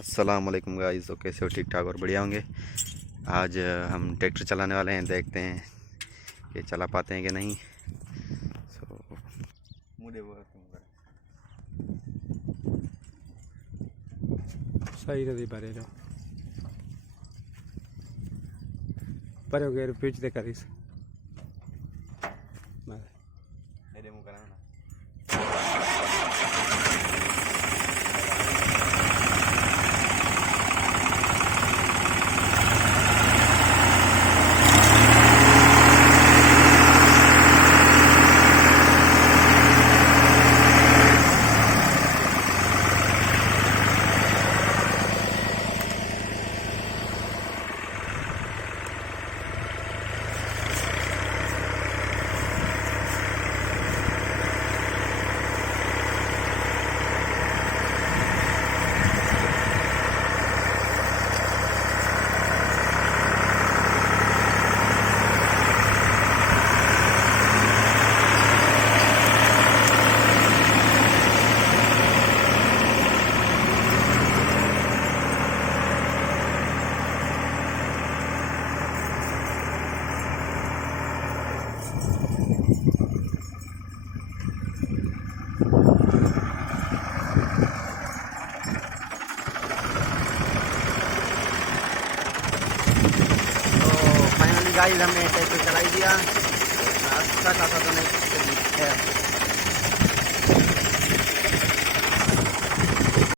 अस्सलाम वालेकुम गाइस। तो कैसे हो? ठीक ठाक और बढ़िया होंगे। आज हम ट्रैक्टर चलाने वाले हैं, देखते हैं कि चला पाते हैं कि नहीं। सो सही रही बारे जो पर वगैरह पीछ दे करीस फाइनली गाइस हमने ट्रैक्टर चलाई दिया। अच्छा खासा तो नहीं है।